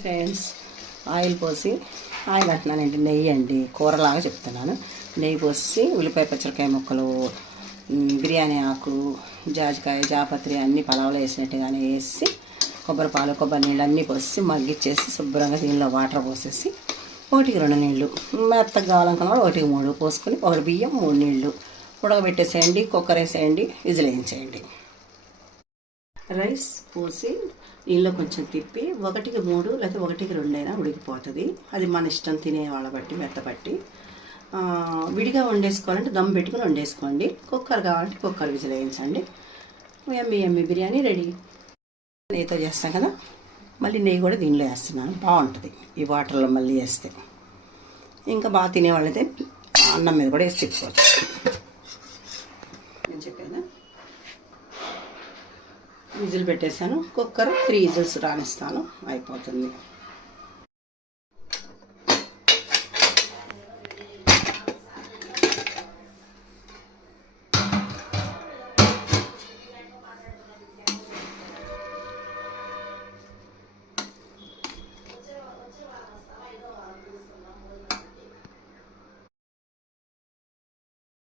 Friends, oil పోసి oil అంటున్నానండి, నెయ్యి అండి, కూరలాగా చెప్తున్నాను. నెయ్యి పోసి ఉల్లిపాయ పచ్చడికాయ ముక్కలు, బిర్యానీ ఆకు, జాజికాయ, జాపత్రి అన్నీ పలావులో వేసినట్టుగానే వేసి కొబ్బరి నీళ్ళు అన్నీ పోసి మగ్గిచ్చేసి శుభ్రంగా దీనిలో వాటర్ పోసేసి 1-2 నీళ్ళు, మెత్తగా కావాలనుకున్న 1-3 పోసుకొని 1 బియ్యం 3 నీళ్ళు ఉడకబెట్టేసేయండి. కుక్కర్ వేసేయండి, విజిల్ వేయించేయండి. రైస్ పోసి నీళ్ళు కొంచెం తిప్పి 1-3 లేకపోతే 1-2 అయినా ఉడికిపోతుంది. అది మన ఇష్టం, తినే వాళ్ళ బట్టి మెత్తపట్టి. విడిగా వండేసుకోవాలంటే దమ్ పెట్టుకుని వండేసుకోండి. కుక్కర్ కావాలంటే కుక్కర్ విజిల్ వేయించండి. ఎమ్మి బిర్యానీ రెడీ. నెయ్యితో చేస్తాం కదా, మళ్ళీ నెయ్యి కూడా దీనిలో వేస్తున్నాను, బాగుంటుంది ఈ వాటర్లో మళ్ళీ వేస్తే. ఇంకా బాగా తినేవాళ్ళైతే అన్నం మీద కూడా వేసి తిప్పుకోవచ్చు. నేను చెప్పాను, విజిల్ పెట్టేశాను. కుక్కర్ 3 విజిల్స్ రానిస్తాను, అయిపోతుంది.